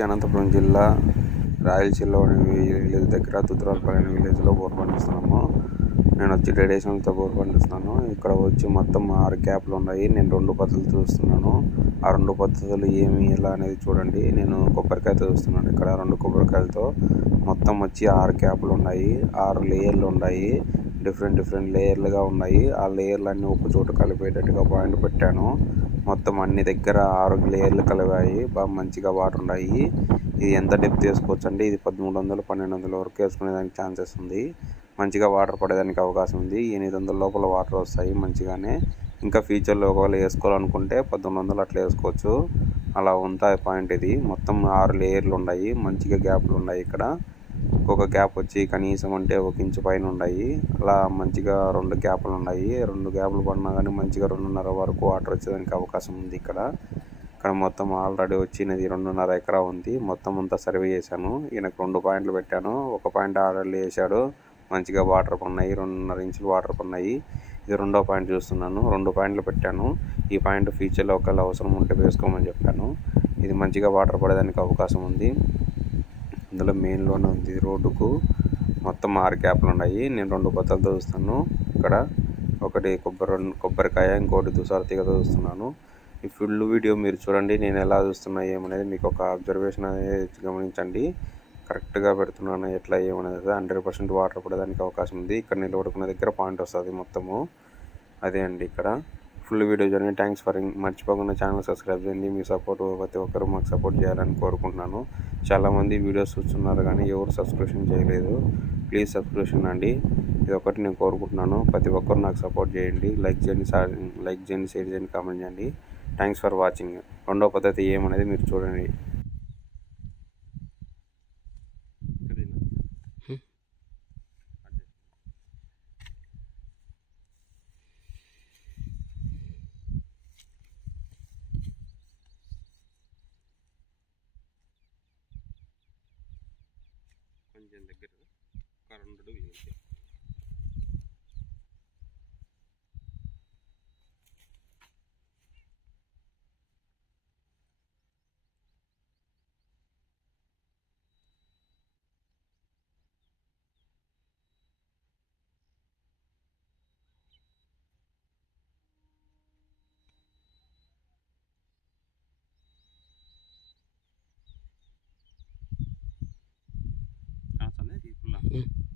అనంతపురం జిల్లా రాయలసీమలోని విలేజ్ దగ్గర తుత్రాలపల్లి అనే విలేజ్లో బోర్ పండిస్తున్నాము. నేను వచ్చి ట్రెడిషనల్తో బోర్ పండిస్తున్నాను. ఇక్కడ వచ్చి మొత్తం 6 గ్యాప్లు ఉన్నాయి. నేను 2 పద్ధతులు చూస్తున్నాను. ఆ 2 పద్ధతులు ఏమి ఎలా అనేది చూడండి. నేను కొబ్బరికాయతో చూస్తున్నాను. ఇక్కడ 2 కొబ్బరికాయలతో మొత్తం వచ్చి 6 గ్యాప్లు ఉన్నాయి. 6 లేయర్లు ఉన్నాయి. డిఫరెంట్ లేయర్లుగా ఉన్నాయి. ఆ లేయర్లన్నీ ఒక చోట కలిపేటట్టుగా పాయింట్ పెట్టాను. మొత్తం అన్ని దగ్గర 6 లేయర్లు కలిపాయి. బాగా మంచిగా వాటర్ ఉన్నాయి. ఇది ఎంత డెప్త్ వేసుకోవచ్చు అంటే ఇది 1300 1200 వరకు వేసుకునేదానికి ఛాన్సెస్ ఉంది. మంచిగా వాటర్ పడేదానికి అవకాశం ఉంది. 800 లోపల వాటర్ వస్తాయి మంచిగానే. ఇంకా ఫ్యూచర్లో ఒకవేళ వేసుకోవాలనుకుంటే 1900 అట్లా వేసుకోవచ్చు. అలా ఉంటాయి పాయింట్. ఇది మొత్తం 6 లేయర్లు ఉన్నాయి. మంచిగా గ్యాప్లు ఉన్నాయి. ఇక్కడ ఒక్కొక్క గ్యాప్ వచ్చి కనీసం అంటే 1 ఇంచు పైన ఉన్నాయి. అలా మంచిగా 2 గ్యాప్లు ఉన్నాయి. 2 గ్యాప్లు పడినా కానీ మంచిగా 2.5 వరకు వాటర్ వచ్చేదానికి అవకాశం ఉంది. ఇక్కడ మొత్తం ఆల్రెడీ వచ్చినది 2.5 ఎకరా ఉంది. మొత్తం అంతా సర్వే చేశాను. ఈయనకు 2 పాయింట్లు పెట్టాను. ఒక పాయింట్ ఆల్రెడీ వేసాడు. మంచిగా వాటర్ పడినాయి. 2.5 ఇంచులు వాటర్ పడినాయి. ఇది 2వ పాయింట్ చూస్తున్నాను. 2 పాయింట్లు పెట్టాను. ఈ పాయింట్ ఫ్యూచర్లో ఒకవేళ అవసరం ఉంటే వేసుకోమని చెప్పాను. ఇది మంచిగా వాటర్ పడేదానికి అవకాశం ఉంది. ఇందులో మెయిన్లోనే ఉంది. రోడ్డుకు మొత్తం 6 గ్యాప్లు ఉన్నాయి. నేను 2 పద్ధతులతో చూస్తాను. ఇక్కడ ఒకటి కొబ్బరికాయ, ఇంకోటి తుసారతీగతో చూస్తున్నాను. ఈ ఫుల్ వీడియో మీరు చూడండి. నేను ఎలా చూస్తున్నా ఏమనేది మీకు ఒక అబ్జర్వేషన్ అనేది గమనించండి. కరెక్ట్గా పెడుతున్నాను ఎట్లా ఏమనేది 100% వాటర్ పడేదానికి అవకాశం ఉంది. ఇక్కడ నిలబడుకున్న దగ్గర పాయింట్ వస్తుంది మొత్తము. అదే అండి ఇక్కడ ఫుల్ వీడియో చూడండి. థ్యాంక్స్ ఫర్ మర్చిపోకుండా ఛానల్ సబ్స్క్రైబ్ చేయండి. మీ సపోర్ట్ ప్రతి ఒక్కరు మాకు సపోర్ట్ చేయాలని కోరుకుంటున్నాను. చాలామంది వీడియోస్ చూస్తున్నారు కానీ ఎవరు సబ్స్క్రిప్షన్ చేయలేదు. ప్లీజ్ సబ్స్క్రిప్షన్ అండి. ఇది ఒకటి నేను కోరుకుంటున్నాను. ప్రతి ఒక్కరు నాకు సపోర్ట్ చేయండి. లైక్ చేయండి, షేర్ చేయండి, కామెంట్ చేయండి. Thanks for watching. 2వ పద్ధతి ఏమనేది మీరు చూడండి. కొంచెం దగ్గర ఒక 2 అడుగులు అంతే. తీసుకున్నా